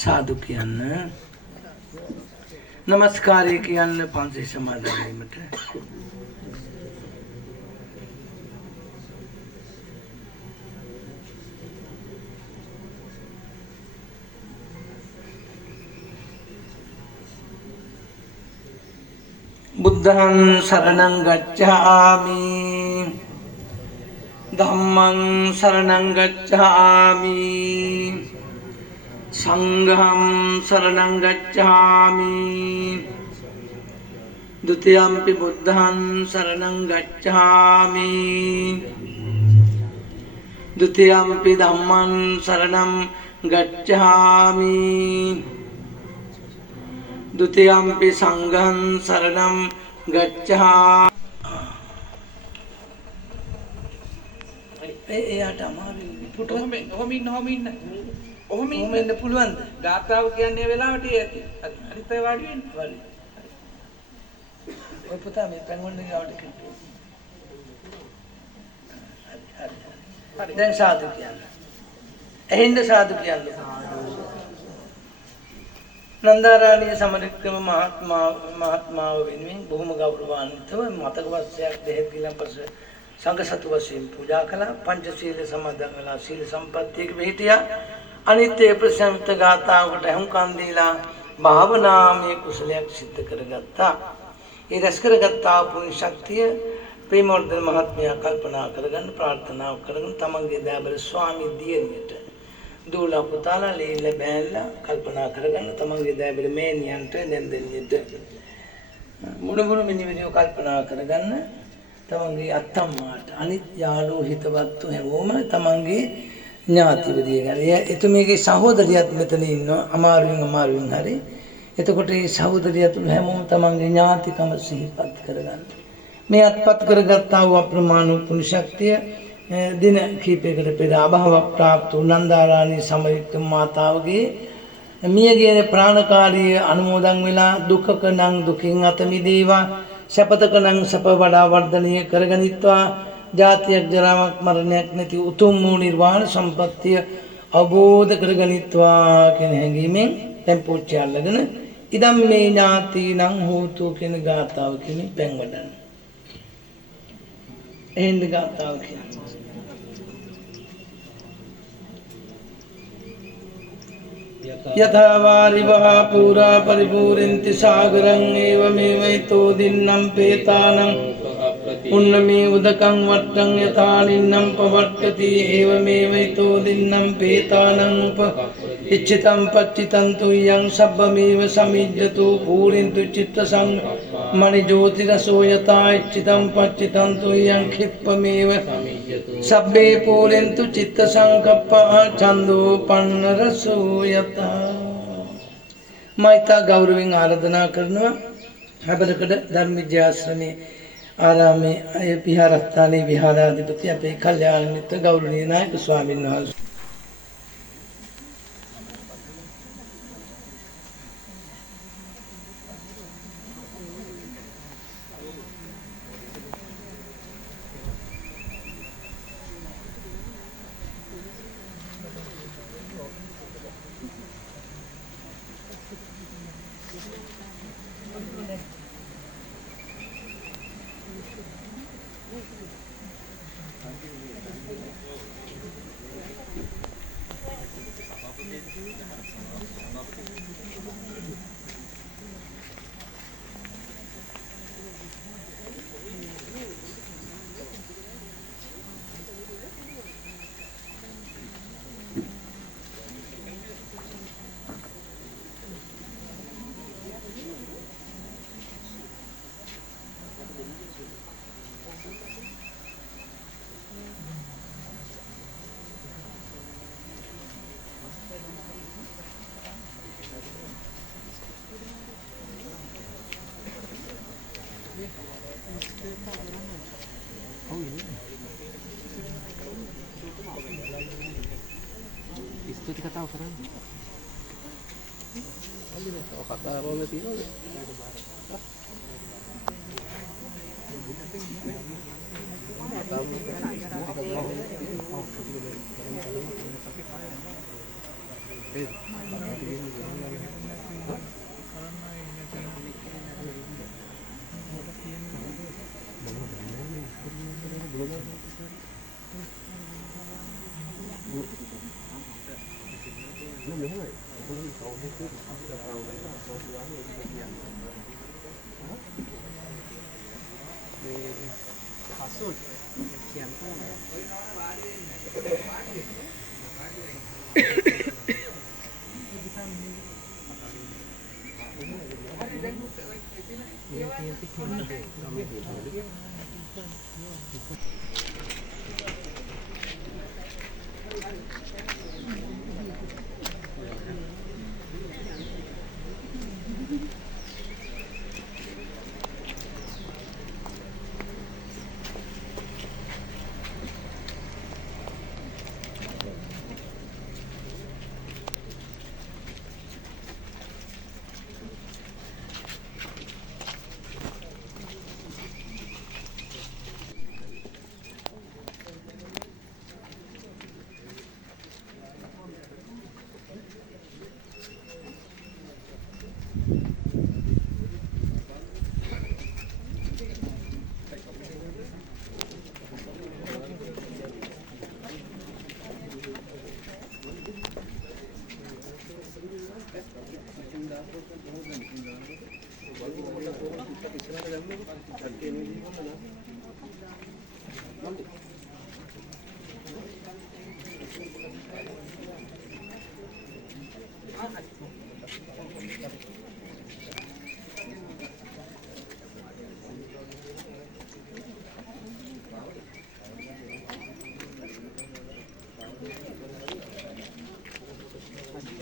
साधु කියන්න නමස්කාරය කියන්න පන්සල් සමාදන් වීමට බුද්ධං සරණං ගච්ඡාමි ධම්මං සරණං ගච්ඡාමි සංඝං සරණං ගච්ඡාමි ဒုတိယံ පි බුද්ධං සරණං ගච්ඡාමි ဒုတိယံ පි ධම්මං සරණං ගච්ඡාමි ဒုတိယံ පි සංඝං සරණං ගච්ඡාමි එයාට අමාරුයි පුටු ඔහොම ඉන්න ඔහොම ඉන්න පුළුවන්ද? ගාථාව කියන්නේ වෙලාවට ඇති. අනිත් අය වාඩි වෙන්න. වාඩි. ඔය පුතා මේ පැංගොල්ලේ ගාවට කිව්වා. හරි. දැන් සාදු කියන්න. එහෙන්ද සාදු කියන්න. නන්දාරාණී සමරික්‍රම මහත්මාව වෙනුවෙන් බොහොම ගෞරවාන්විතව මතක වර්ෂයක් දෙහෙත් ගිලන්පස සංඝ සතු වශයෙන් පූජා කළා. පංචශීල සමාදන් වෙලා සීල සම්පත්තියක පිහිටියා. අනිත්‍ය ප්‍රසංත ගාථාවකට හුම්කන් දීලා භාවනාමය කුසලයක් සිද්ධ කරගත්තා. ඒ රැස් කරගත්තා පුණ්‍ය ශක්තිය ප්‍රේමවර්ධන මහත්මයා කල්පනා කරගන්න ප්‍රාර්ථනා කරගෙන තමන්ගේ දයාබර ස්වාමී දියණියට දූලා පුතාලා ලීල බෑල්ලා කල්පනා කරගන්න තමන්ගේ දයාබර මෑණියන්ට නැන්දෙන්නට මුණුමුණු මිනිවිනියෝ කල්පනා කරගන්න තමන්ගේ අත්තම්මාට අනිත් යාළුවෝ හිතවත්තු හැමෝම තමන්ගේ ඥාතිවරිය ගැන. එතුමියගේ සහෝදරියත් මෙතන ඉන්නවා අමාරුවෙන් හරි. එතකොට මේ සහෝදරියත් හැමෝම තමන්ගේ ඥාතිකම සිහිපත් කරගන්න. මේ අත්පත් කරගත්තා වූ අප්‍රමාණ පුණ්‍ය ශක්තිය දින කිහිපයකට පෙර අභාව ප්‍රාප්ත නන්දාරාණී සමරික්‍රම මාතාවගේ මියගේ ප්‍රාණකාරී අනුමෝදන් වෙලා දුකක නම් දුකින් අත මිදේවා සැපතක නම් සැප වඩා වර්ධනය කරගනිත්වා ජාතියක් ජරාවක් මරණයක් නැති උතුම් වූ නිර්වාණ සම්පත්තිය අවබෝධ කරගනිත්වා කියන හැඟීමෙන් tempෝච්චය අල්ලගෙන ඉදම් මේ ඥාතිනම් හෝතු කියන ගාථාව කියන පැන් වඩන්න. එහෙන්ද ගාථාව කියන यथा वारिवः पूरा परिपूरन्ति सागरं एवमेवैतो दिन्नं पेतानं पुण्यमे उदकं वट्टं यथा निन्नं पवर्तति एवमेवैतो दिन्नं पेतानं इच्छितं पच्चितं तुय्यं सब्बमेव समिज्जतु पूरयन्तु चित्तसं मणिज्योतिरसो यथा इच्छितं पच्चितं तुय्यं क्षिप्पमेव सब्बे पूरयन्तु चित्तसंकप्पः छन्दोपन्नरसो यथा මයිතා ගෞරවයෙන් ආරාධනා කරනවා හැබරකඩ ධර්මවිද්‍යාශ්‍රමයේ ආරාමයේ අය විහාරස්ථානයේ විහාරාධිපති අපේ කල්යාණ මිත්‍ර ගෞරවනීය නායක ස්වාමීන් වහන්සේ ස්තුති කතාව කරන්න. කතා රෝලේ තියෙනවද?